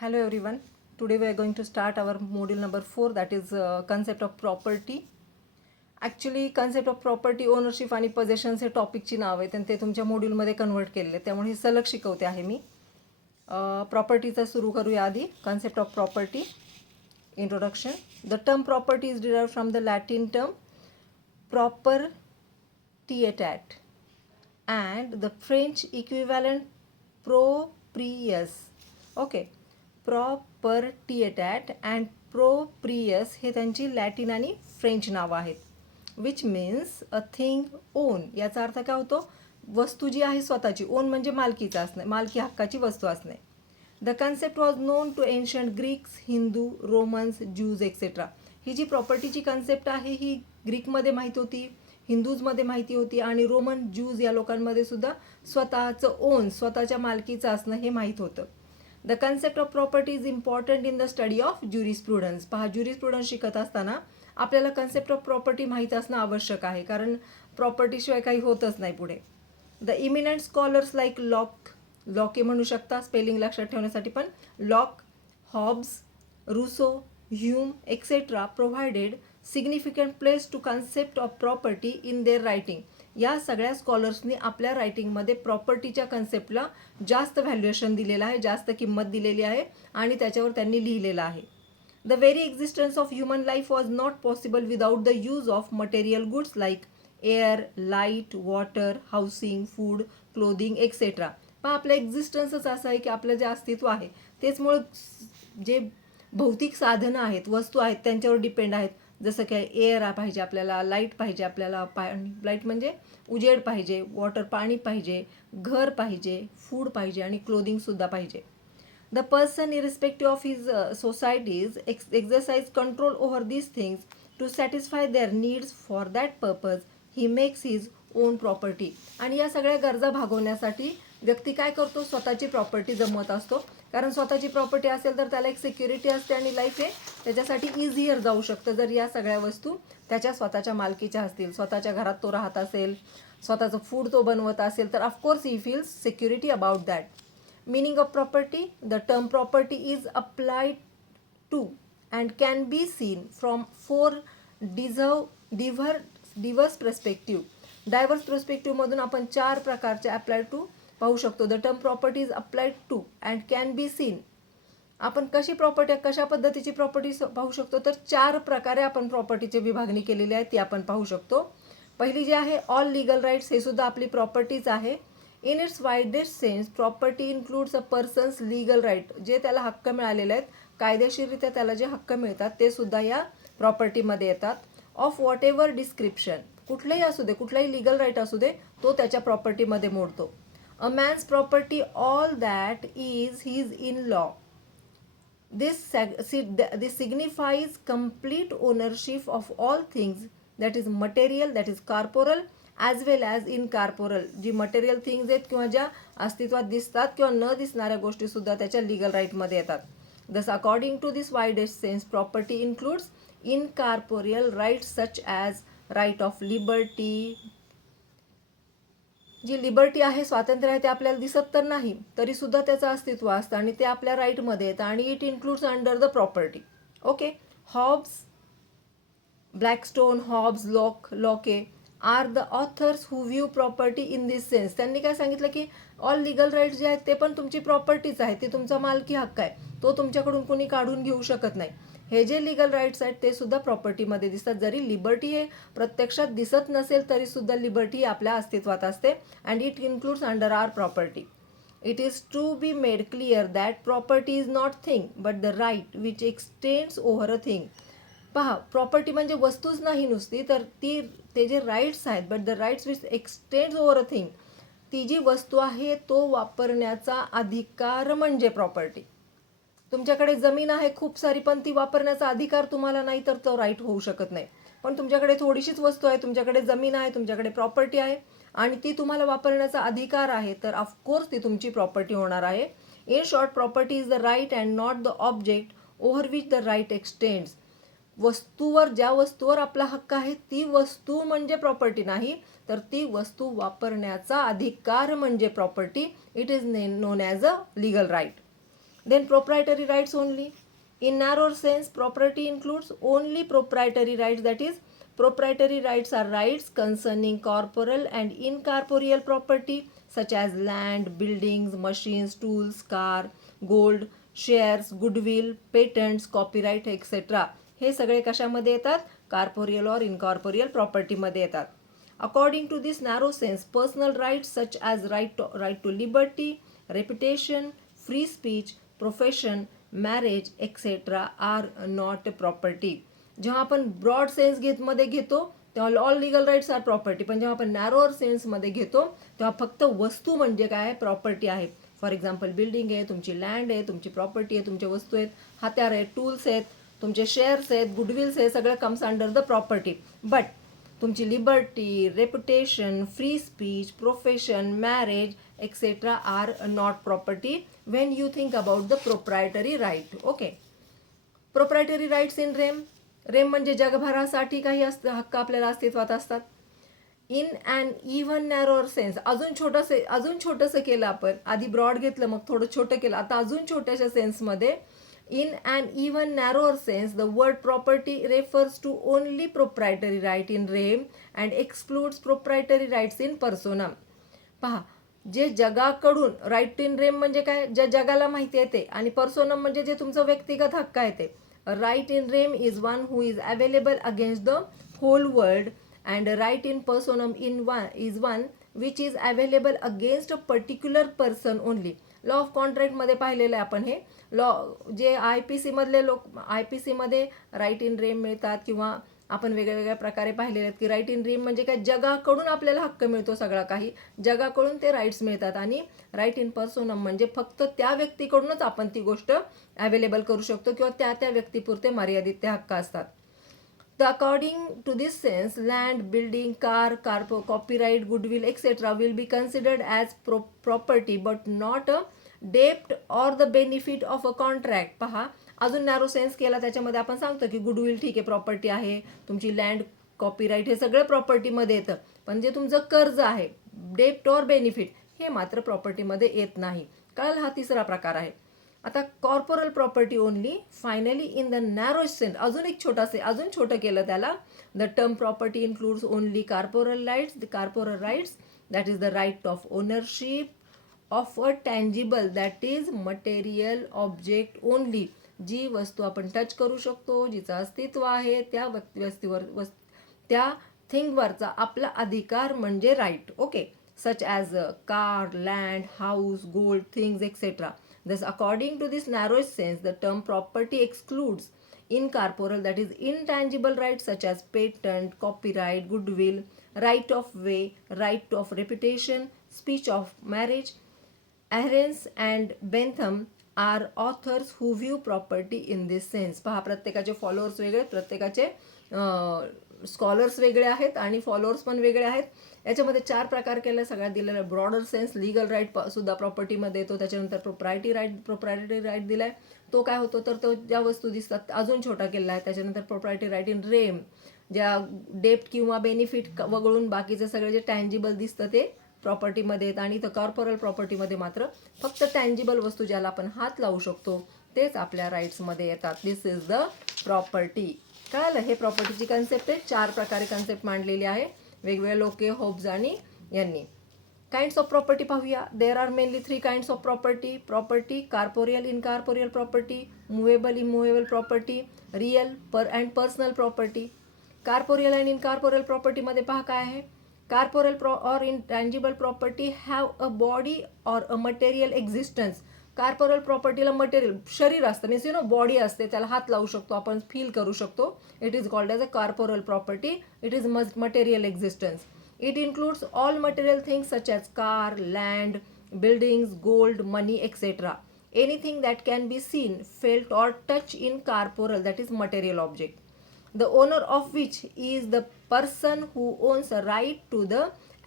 Hello everyone. Today we are going to start our module number 4, that is concept of property. Actually concept of property, ownership आणि पजेशन्स हे टॉपिकची नाव आहेत आणि ते तुमच्या मॉड्यूलमध्ये कन्वर्ट केलेले, त्यामुळे हे सलग शिकवते आहे मी. प्रॉपर्टीचा सुरू करूया आधी. Concept of property. Introduction. The term property is derived from the Latin term propertietat and the French equivalent proprius. Okay, propertietat and proprius हे त्यांची लॅटिन आणि फ्रेंच नावं आहेत. Which means a thing on. याचा अर्थ काय होतो? वस्तू जी आहे स्वतःची. ओन म्हणजे मालकीचा असणे, मालकी हक्काची वस्तू असणे. The concept was known to ancient Greeks, Hindu, Romans, Jews etcetera. ही जी प्रॉपर्टीची कन्सेप्ट आहे ही ग्रीकमध्ये माहिती होती, हिंदूजमध्ये माहिती होती आणि रोमन, ज्यूज या लोकांमध्ये सुद्धा स्वतःचं ओन, स्वतःच्या मालकीचं असणं हे माहीत होतं. The concept of property is important in the study of jurisprudence. पहा, ज्युरिस्प्रुडन्स शिकत असताना आपल्याला कन्सेप्ट ऑफ प्रॉपर्टी माहीत असणं आवश्यक आहे, कारण प्रॉपर्टीशिवाय काही होतच नाही पुढे. The eminent scholars like Locke म्हणू शकता, स्पेलिंग लक्षात ठेवण्यासाठी पण, Locke, Hobbes, Rousseau, Hume etcetera provided significant place to concept of property in their writing. या सगळ्या स्कॉलर्सनी आपल्या रायटिंगमध्ये प्रॉपर्टीच्या कन्सेप्टला जास्त व्हॅल्युएशन दिलेलं आहे, जास्त किंमत दिलेली आहे आणि त्याच्यावर त्यांनी लिहिलेलं आहे. The very existence of human life was not possible without the use of material goods like air, light, water, housing, food, clothing etcetera. पण आपलं एक्झिस्टन्सच असं आहे की आपलं जे अस्तित्व आहे तेच मुळे जे भौतिक साधनं आहेत, वस्तू आहेत, त्यांच्यावर डिपेंड आहेत. जसं काय एअर पाहिजे आपल्याला, लाईट पाहिजे आपल्याला, लाईट म्हणजे उजेड पाहिजे, वॉटर पाणी पाहिजे, घर पाहिजे, फूड पाहिजे आणि क्लोदिंगसुद्धा पाहिजे. The person irrespective of his society's exercise control over these things to satisfy their needs. For that purpose he makes his own property. आणि या सगळ्या गरजा भागवण्यासाठी व्यक्ती काय करतो? स्वतःची प्रॉपर्टी जमवत असतो, कारण स्वतःची प्रॉपर्टी असेल तर त्याला एक सिक्युरिटी असते आणि लाईफ हे त्याच्यासाठी इझियर जाऊ शकतं जर या सगळ्या वस्तू त्याच्या स्वतःच्या मालकीच्या असतील. स्वतःच्या घरात तो राहत असेल, स्वतःचं फूड तो बनवत असेल, तर of course he feels security about that. Meaning of property. The term property is applied to and can be seen from 4 diverse perspective. Diverse पर्स्पेक्टिव्हमधून आपण 4 प्रकारचे अप्लाय टू पाहू शकतो. The term property is applied to and can be seen. आपण कशा पद्धतीची property पाहू शकतो? तर 4 प्रकारे आपण प्रॉपर्टीची विभागणी केलेली आहे, ती आपण पाहू शकतो. पहिली जी आहे ऑल लिगल राईट्स, हे सुद्धा आपली प्रॉपर्टीज आहे. In its widest sense property includes a person's legal right. जे त्याला हक्क मिळालेले आहेत, कायदेशीररित्या त्याला जे हक्क मिळतात ते सुद्धा या प्रॉपर्टीमध्ये येतात. ऑफ वॉट एव्हर डिस्क्रिप्शन, कुठलंही असू दे, कुठलाही लिगल राईट असू दे, तो त्याच्या प्रॉपर्टीमध्ये मोडतो. A man's property all that is his in law. This signifies complete ownership of all things that is material, that is corporeal as well as incorporeal. G material things आहेत किंवा ज्या अस्तित्वात दिसतात किंवा न दिसणाऱ्या गोष्टी सुद्धा त्याच्या लिगल राईटमध्ये येतात. Thus, according to this widest sense, property includes incorporeal rights such as right of liberty. जी लिबर्टी आहे, स्वातंत्र्य आहे, ते आपल्याला दिसत तर नाही तरी सुद्धा त्याचं अस्तित्व असतं आणि ते आपल्या राईटमध्ये येतं आणि it includes under the property. Okay. Hobbes, Blackstone, Hobbes, Locke are the authors who view property in this sense. त्यांनी काय सांगितलं की ऑल लिगल राईट्स जे आहेत ते पण तुमची प्रॉपर्टीच आहे, ते तुमचा मालकी हक्क आहे, तो तुमच्याकडून कोणी काढून घेऊ शकत नाही. हे जे लिगल राईट्स आहेत ते सुद्धा प्रॉपर्टीमध्ये दिसतात. जरी लिबर्टी हे प्रत्यक्षात दिसत नसेल तरी सुद्धा लिबर्टी आपल्या अस्तित्वात असते and it includes under our property. It is to be made clear that property is not thing but the right which extends over a thing. पहा, प्रॉपर्टी म्हणजे वस्तूच नाही नुसती, तर ते जे राईट्स आहेत, but the rights which extends over a thing, ती जी वस्तू आहे तो वापरण्याचा अधिकार म्हणजे प्रॉपर्टी. तुमच्याकडे जमीन आहे खूप सारी, पण ती वापरण्याचा अधिकार तुम्हाला नाही, तर तो राईट होऊ शकत नाही. पण तुमच्याकडे थोडीशीच वस्तू आहे, तुमच्याकडे जमीन आहे, तुमच्याकडे प्रॉपर्टी आहे आणि ती तुम्हाला वापरण्याचा अधिकार आहे, तर ऑफकोर्स ती तुमची प्रॉपर्टी होणार आहे. In short, property is the right and not the object over which the right extends. ज्या वस्तूवर आपला हक्क आहे ती वस्तू म्हणजे प्रॉपर्टी नाही, तर ती वस्तू वापरण्याचा अधिकार म्हणजे property. It is known as a legal right. Then proprietary rights only. In narrower sense, property includes only proprietary rights, that is, proprietary rights are rights concerning corporeal and incorporeal property such as land, buildings, machines, tools, car, gold, shares, goodwill, patents, copyright, etc. हे सगळे कशामध्ये येतात? Corporeal और incorporeal प्रॉपर्टीमध्ये येतात. According to this narrow sense, personal rights such as right to liberty, reputation, free speech, profession, marriage, etc. are not property. जेव्हा आपण broad sense मध्ये घेतो तेव्हा all legal rights are property, पण जेव्हा आपण नॅरोअर सेन्समध्ये घेतो तेव्हा फक्त वस्तू म्हणजे काय? प्रॉपर्टी आहे. फॉर एक्झाम्पल बिल्डिंग आहे, तुमची लँड आहे, तुमची प्रॉपर्टी आहे, तुमच्या वस्तू आहेत, हत्यार आहेत, टूल्स आहेत, तुमचे शेअर्स आहेत, गुडविल्स आहेत, सगळं comes under the property. But तुमची liberty, reputation, free speech, profession, marriage etcetera are not property when you think about the proprietary right. Okay. Proprietary rights in rem. Rem म्हणजे जगभरासाठी काही हक्क आपल्याला अस्तित्वात असतात. In and even narrower sense, अजून छोटंसं केलं आपण. आधी ब्रॉड घेतलं, मग थोडं छोटं केलं, आता अजून छोट्याशा सेन्समध्ये. In an even narrower sense, the word property refers to only proprietary right in rem and excludes proprietary rights in personam. पहा, जे जगाकडून राईट इन रेम म्हणजे काय? ज्या जगाला माहिती आहे ते, आणि पर्सोनम म्हणजे जे तुमचं व्यक्तिगत हक्क आहे ते. Right in rem is one who is available against the whole world and right in personam is one which is available against a particular person only. Law of कॉन्ट्रॅक्टमध्ये पाहिलेलं आहे आपण हे. लॉ जे IPC मधले लोक, IPC मध्ये right in रेम मिळतात, किंवा आपण वेगळ्या प्रकारे पाहिलेले आहेत की राईट इन रेम म्हणजे काय? जगाकडून आपल्याला हक्क मिळतो, सगळा काही जगाकडून ते राईट्स मिळतात. आणि राईट इन पर्सोनम म्हणजे फक्त त्या व्यक्तीकडूनच आपण ती गोष्ट अवेलेबल करू शकतो, किंवा त्या व्यक्तीपुरते मर्यादित ते हक्क असतात. According to this sense, land, building, car, copyright, goodwill, etc. will be considered as property but not a debt or the benefit of a contract. पहा, अजून नॅरो सेन्स केला त्याच्यामध्ये आपण सांगतो की गुडविल ठीक आहे, प्रॉपर्टी आहे, तुमची लँड, कॉपीराईट हे सगळं प्रॉपर्टीमध्ये येतं, पण जे तुमचं कर्ज आहे, डेप्ट और बेनिफिट, हे मात्र प्रॉपर्टीमध्ये येत नाही. कळलं? हा तिसरा प्रकार आहे. आता corporal property only. Finally in the narrow sense, अजून छोटं केलं त्याला. The term property includes only corporal rights that is the right of ownership of a tangible that is material object only. जी वस्तू आपण टच करू शकतो, जिचं अस्तित्व आहे, त्या वस्तूवर त्या थिंगवरचा आपला अधिकार म्हणजे right. Okay. Such as car, land, house, gold, things etcetera. Thus, according to this narrowest sense, the term property excludes incorporeal, that is intangible rights such as patent, copyright, goodwill, right of way, right of reputation, speech of marriage. Ahrens and Bentham are authors who view property in this sense. पहा, प्रत्येकाचे followers वेगळे, प्रत्येकाचे scholars वेगळे आहेत आणि followers पण वेगळे आहेत. याच्यामध्ये 4 प्रकार केले, सगळ्यात दिलेला ब्रॉडर सेन्स. लीगल राईट सुद्धा प्रॉपर्टीमध्ये येतो. त्याच्यानंतर प्रोप्रायटरी राईट दिलाय. तो काय होतो तर तो ज्या वस्तू दिसतात अजून छोटा केलेला आहे. त्याच्यानंतर प्रोप्रायटरी राईट इन रेम, ज्या डेप्ट किंवा बेनिफिट वगळून बाकीचे सगळे जे टँजिबल दिसतं ते प्रॉपर्टीमध्ये येतं. आणि इथं कॉर्पोरल प्रॉपर्टीमध्ये मात्र फक्त टँजिबल वस्तू ज्याला आपण हात लावू शकतो तेच आपल्या राईट्समध्ये येतात. दिस इज द प्रॉपर्टी. कळलं? हे प्रॉपर्टीची कन्सेप्ट आहे. 4 प्रकारे कन्सेप्ट मांडलेली आहे वेगवेगळे लोके, होब्स आणि यांनी. काइंड्स ऑफ प्रॉपर्टी पाहूया. There are mainly 3 kinds of property. Corporeal, incorporeal property, movable, immovable property, real and personal property. Corporeal and incorporeal प्रॉपर्टीमध्ये पहा काय आहे. कॉर्पोरियल और intangible property have a body और अ मटेरियल एक्झिस्टन्स. कॉर्पोरल प्रॉपर्टीला material, शरीर असतं, मीन्स बॉडी असते, त्याला हात लावू शकतो, आपण फील करू शकतो. It is called as a corporal property. It is material existence. It includes all material things such as car, land, buildings, gold, money etcetera. Anything that can be seen, felt और touch in corporal, that is material object. The owner of which is the person who owns a right to the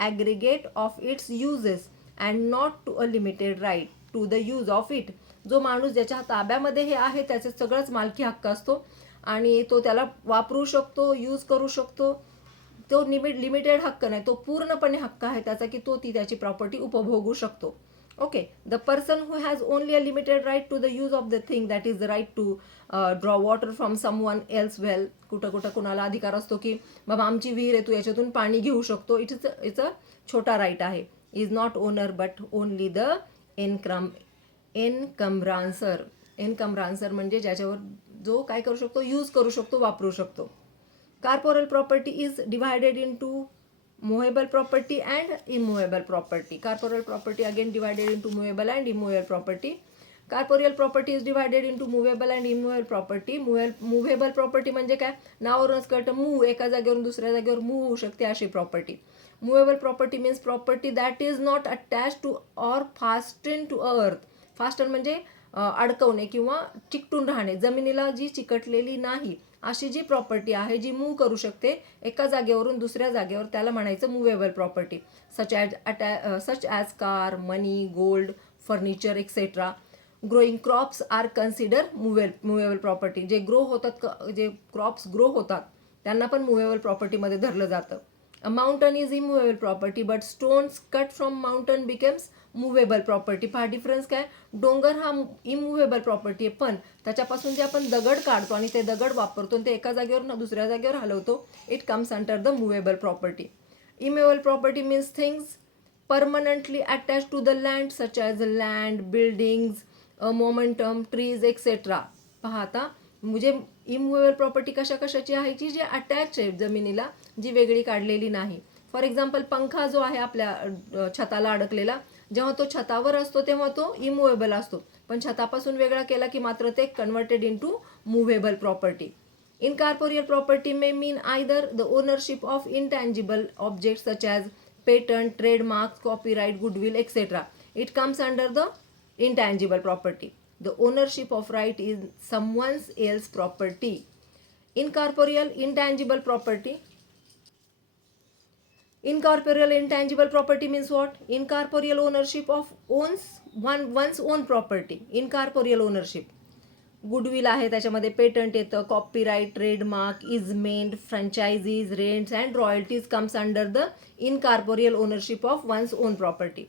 aggregate of its uses and not to a limited right to the use of it. जो माणूस ज्याच्या ताब्यामध्ये हे आहे त्याचे सगळंच मालकी हक्क असतो आणि तो त्याला वापरू शकतो, यूज करू शकतो. तो लिमिटेड हक्क नाही, तो पूर्णपणे हक्क आहे त्याचा की तो ती त्याची प्रॉपर्टी उपभोगू शकतो. Okay, the person who has only a limited right to the use of the thing, that is the right to draw water from someone else well. कुठं कुठं कुणाला अधिकार असतो की बाबा आमची विहीर आहे, तू याच्यातून पाणी घेऊ शकतो. इट्स अ छोटा राईट आहे. Is not owner but only the encumbrancer. Encumbrancer म्हणजे ज्याच्यावर जो काय करू शकतो, यूज करू शकतो, वापरू शकतो. Corporeal property is divided into movable property and immovable property. Corporeal property again divided into movable and immovable property. Corporeal property is divided into movable and immovable property. Movable property म्हणजे काय, नावावरूनच कळतं, move, एका जागेवरून दुसऱ्या जागेवर move होऊ शकते अशी property. Movable property means property that is not attached to or fastened to earth. Fasten म्हणजे अडकवणे किंवा चिकटून राहणे, जमिनीला जी चिकटलेली नाही अशी जी प्रॉपर्टी आहे, जी मूव्ह करू शकते एका जागेवरून दुसऱ्या जागेवर, त्याला म्हणायचं movable property. Such as car, money, gold, furniture etcetera. Growing crops are consider movable property. जे ग्रो होतात, जे क्रॉप्स ग्रो होतात त्यांना पण मुवेबल प्रॉपर्टीमध्ये धरलं जातं. A mountain is immovable property but stones cut from mountain becomes movable property. पहा डिफरन्स काय, डोंगर हा इमूवेबल प्रॉपर्टी आहे, पण त्याच्यापासून जे आपण दगड काढतो आणि ते दगड वापरतो आणि ते एका जागेवर दुसऱ्या जागेवर हलवतो, it comes under the movable property. Immovable property means things permanently attach to the land, such as land, buildings, momentum, trees etcetera. पहा आता म्हणजे इमूवेबल प्रॉपर्टी कशा कशाची आहे, जी अटॅच आहे जमिनीला, जी वेगळी काढलेली नाही. फॉर एक्झाम्पल पंखा जो आहे आपल्या छताला अडकलेला, जेव्हा तो छतावर असतो तेव्हा तो इमूवेबल असतो, पण छतापासून वेगळा केला की मात्र ते converted into movable property. Incorporeal property may mean either the ownership of intangible object such as patent, trademark, copyright, goodwill etcetera. It comes under the intangible property. The ownership of right is someone else property. Incorporeal intangible property. Incorporeal intangible property means what? Incorporeal ownership of one's own property. Incorporeal ownership. Goodwill आहे, त्याच्यामध्ये patent येतं, copyright, trademark, easement, franchises, rents and royalties comes under the incorporeal ownership of one's own property.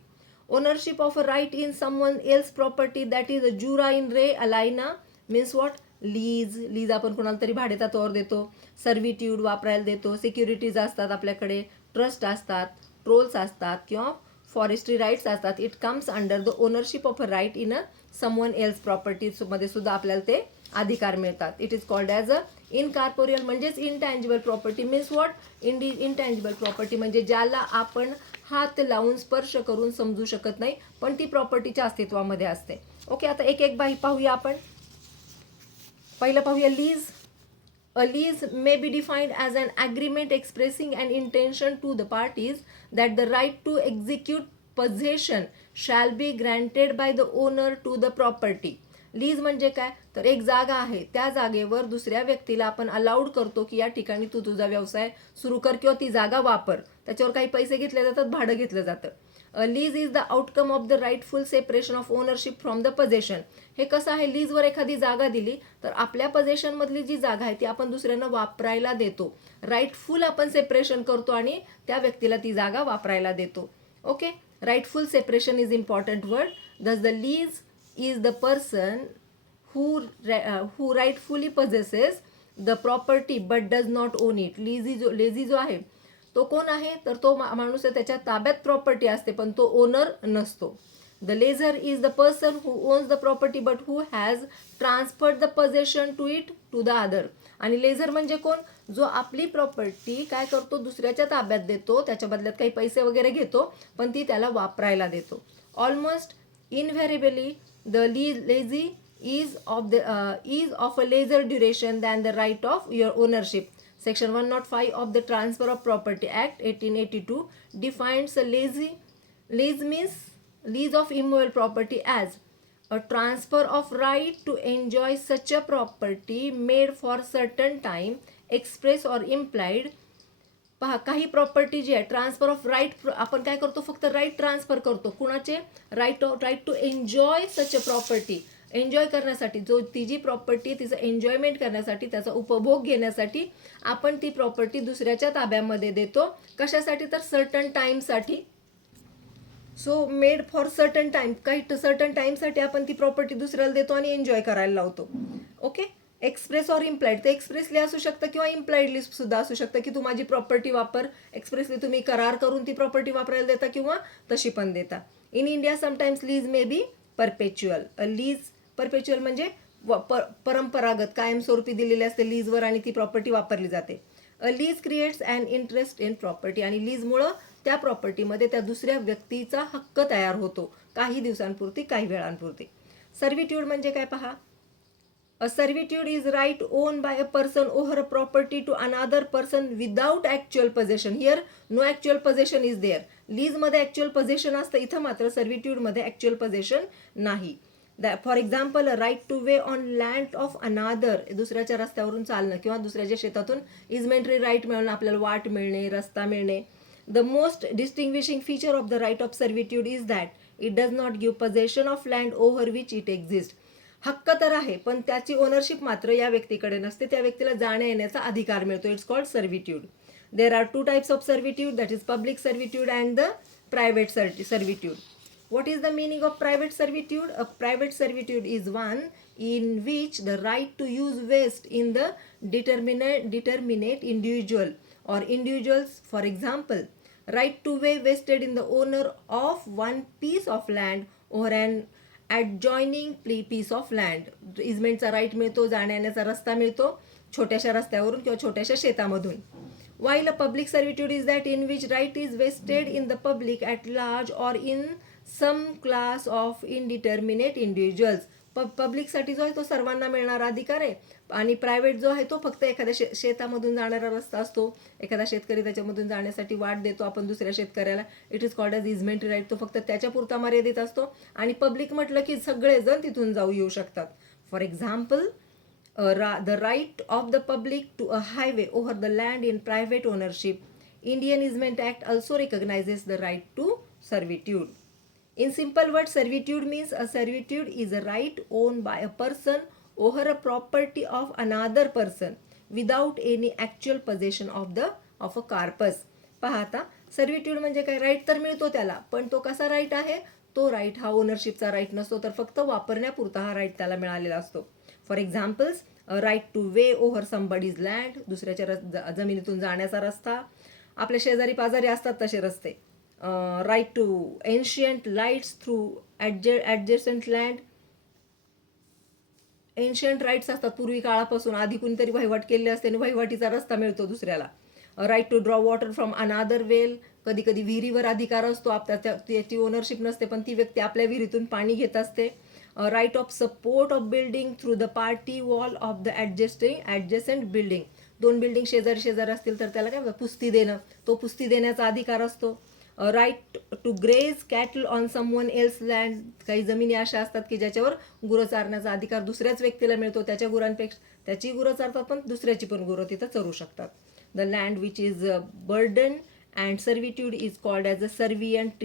Ownership of a right in someone else property, that is a jura in re alina, means what? Lease आपण कोणाला तरी भाडेतत्वावर देतो, सर्व्हिट्यूड वापरायला देतो, securities असतात आपल्याकडे, trust असतात, ट्रोल्स असतात किंवा फॉरेस्ट्री राईट्स असतात. It comes under the ownership of a right in a someone else प्रॉपर्टीमध्ये सुद्धा आपल्याला ते अधिकार मिळतात. It is called as a incorporeal म्हणजेच intangible property. Means what? Intangible property म्हणजे ज्याला आपण हात लावून स्पर्श करून समजू शकत नाही, पण ती प्रॉपर्टीच्या अस्तित्वामध्ये असते. ओके, आता एक एक बाई पाहूया आपण. पहिलं पाहूया lease. A lease may be defined as an agreement expressing an intention to the parties that the right to execute possession shall be granted by the owner to the property. Lease म्हणजे काय, तर एक जागा आहे, त्या जागेवर दुसऱ्या व्यक्तीला आपण अलाउड करतो की या ठिकाणी तू तुझा व्यवसाय सुरू कर किंवा ती जागा वापर. त्याच्यावर काही पैसे घेतले जातात, भाडं घेतलं जातं. Lease is the outcome of the rightful separation of ownership from the possession. हे कसं आहे, लीजवर एखादी जागा दिली तर आपल्या पोझेशनमधली जी जागा आहे ती आपण दुसऱ्यांना वापरायला देतो. राईटफुल आपण सेपरेशन करतो आणि त्या व्यक्तीला ती जागा वापरायला देतो. Okay, rightful separation is important word. Thus the lease is the person who rightfully possesses the property but does not own it. Lazy जो आहे तो कोण आहे, तर तो माणूस आहे, त्याच्या ताब्यात प्रॉपर्टी असते पण तो ओनर नसतो. The lessor is the person who owns the property but who has transferred the possession to it to the other. आणि लेझर म्हणजे कोण, जो आपली प्रॉपर्टी काय करतो, दुसऱ्याच्या ताब्यात देतो, त्याच्या बदल्यात काही पैसे वगैरे घेतो पण ती त्याला वापरायला देतो. Almost invariably the lessee is of a lesser duration than the right of your ownership. Section 105 of the Transfer of Property Act 1882 defines a lease means lease of immovable property as a transfer of right to enjoy such a property made for certain time, express or implied. पहा, काही property जी आहे, transfer of right, आपण काय करतो, फक्त right transfer करतो. कुणाचे? Right to enjoy such a property. Enjoy करण्यासाठी, जो ती जी प्रॉपर्टी तिचं एन्जॉयमेंट करण्यासाठी, त्याचा उपभोग घेण्यासाठी आपण ती प्रॉपर्टी दुसऱ्याच्या ताब्यामध्ये देतो. कशासाठी? तर सर्टन टाईमसाठी. So made for certain time, काही सर्टन टाइमसाठी आपण ती प्रॉपर्टी दुसऱ्याला देतो आणि एन्जॉय करायला लावतो. ओके. एक्सप्रेस ऑर इम्प्लाइड, ते एक्सप्रेसली असू शकतं किंवा इम्प्लाइडली सुद्धा असू शकतं की तू माझी प्रॉपर्टी वापर. एक्सप्रेसली तुम्ही करार करून ती प्रॉपर्टी वापरायला देता किंवा तशी पण देता. In India sometimes lease may B परपेच्युअल. Lease परपेच्युअल म्हणजे परंपरागत, कायमस्वरूपी दिलेली असते लीजवर आणि ती प्रॉपर्टी वापरली जाते. Lease creates and interest in property, आणि लीजमुळं त्या प्रॉपर्टीमध्ये त्या दुसऱ्या व्यक्तीचा हक्क तयार होतो काही दिवसांपुरती, काही वेळांपुरती. सर्व्हिट्यूड म्हणजे काय पहा. A servitude is right owned by a person over a property to another person without actual possession. Here no actual possession is there. Lease मध्ये ऍक्च्युअल पोझेशन असतं, इथं मात्र सर्व्हिट्यूड मध्ये ऍक्च्युअल पोझेशन नाही. For example, right to way on land of another, दुसऱ्याच्या रस्त्यावरून चालणं किंवा दुसऱ्याच्या शेतातून इजमेंटरी राईट मिळणं, आपल्याला वाट मिळणे, रस्ता मिळणे. The most distinguishing feature of the right of servitude is that it does not give possession of land over which it exist. हक्क तर आहे पण त्याची ओनरशिप मात्र या व्यक्तीकडे नसते, त्या व्यक्तीला जाण्या येण्याचा अधिकार मिळतो. It's called servitude. There are two types of servitude, that is public servitude and the private servitude. What is the meaning of private servitude? A private servitude is one in which the right to use waste in the determinate individual or individuals, for example, right to way vested in the owner of one piece of land or an adjoining piece of land. इजमेंटचा right मिळतो, जाण्याचा रस्ता मिळतो छोट्याशा रस्त्यावरून किंवा छोट्याशा शेतामधून. While a public servitude is that in which right is vested in the public at large or in some class of indeterminate individuals. पब्लिकसाठी जो आहे तो सर्वांना मिळणारा अधिकार आहे, आणि प्रायव्हेट जो आहे तो फक्त एखाद्या शेतामधून जाणारा रस्ता असतो. एखादा शेतकरी त्याच्यामधून जाण्यासाठी वाट देतो आपण दुसऱ्या शेतकऱ्याला. It is called as easementary right. तो फक्त त्याच्यापुरता मर्यादित असतो. आणि पब्लिक म्हटलं की सगळेजण तिथून जाऊ येऊ शकतात. For example, the right of the public to a highway over the land in private ownership. Indian Easement Act also recognizes the right to servitude. In simple words, servitude means a servitude is a right owned by a person over a property of another person without any actual possession of a corpus. पहा आता, सर्व्हिट्यूड म्हणजे काय. Right तर मिळतो त्याला, पण तो कसा राईट आहे. तो राईट हा ओनरशिपचा राईट नसतो, तर फक्त वापरण्यापुरता हा राईट त्याला मिळालेला असतो. For examples, right to way over somebody's land, दुसऱ्याच्या जमिनीतून जाण्याचा रस्ता. आपल्या शेजारी पाजारी असतात तसे रस्ते. Right to ancient lights through adjacent land. Ancient rights असतात पूर्वी काळापासून, आधी कुणीतरी वहिवाट केलेली असते आणि वहिवाटीचा रस्ता मिळतो दुसऱ्याला. Right to draw water from another well. कधी कधी विहिरीवर अधिकार असतो, ती ओनरशिप नसते पण ती व्यक्ती आपल्या विहिरीतून पाणी घेत असते. Right of support of building through the party wall of the adjacent building. दोन बिल्डिंग शेजारी असतील तर त्याला काय पुस्ती देणं, तो पुस्ती देण्याचा अधिकार असतो. Right to graze cattle on someone else land. काही जमिनी अशा असतात की ज्याच्यावर गुरं चारण्याचा अधिकार दुसऱ्याच व्यक्तीला मिळतो. त्याच्या गुरांपेक्षा त्याची गुरं चारतात पण दुसऱ्याची पण गुरं तिथं चरू शकतात. The land which is burden and servitude is called as a servient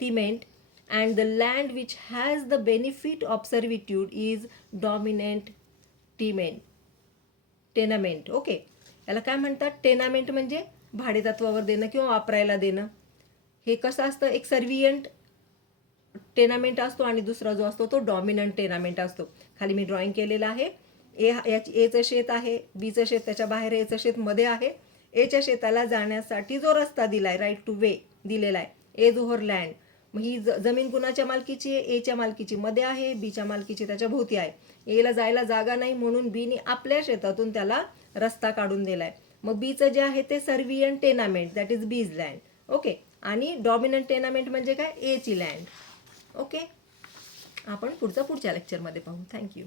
tenement. And the land which has the benefit of servitude is dominant tenement. Okay, याला काय म्हणतात. टेनामेंट म्हणजे भाडेतत्वावर देणं किंवा वापरायला देणं. हे कसं असतं, एक सर्व्हियंट टेनामेंट असतो आणि दुसरा जो असतो तो डॉमिनंट टेनामेंट असतो. खाली मी ड्रॉइंग केलेलं आहे. एचं शेत आहे, बीचं शेत त्याच्या बाहेर, एचं शेत मध्ये आहे. एच्या शेताला जाण्यासाठी जो रस्ता दिलाय, राईट टू वे दिलेला आहे, एज ओव्हर लँड. मग ही जमीन कुणाच्या मालकीची आहे. एच्या मालकीची मध्ये आहे, बीच्या मालकीची त्याच्या भोवती आहे. एला जायला जागा नाही म्हणून बीने आपल्या शेतातून त्याला रस्ता काढून दिलाय. मग बीचं जे आहे ते सर्व्हियंट टेनामेंट, दॅट इज बीज लँड. ओके, आणि डॉमिनंट टेनामेंट म्हणजे काय, एची लँड. ओके, आपण पुढच्या लेक्चरमध्ये पाहू. थँक्यू.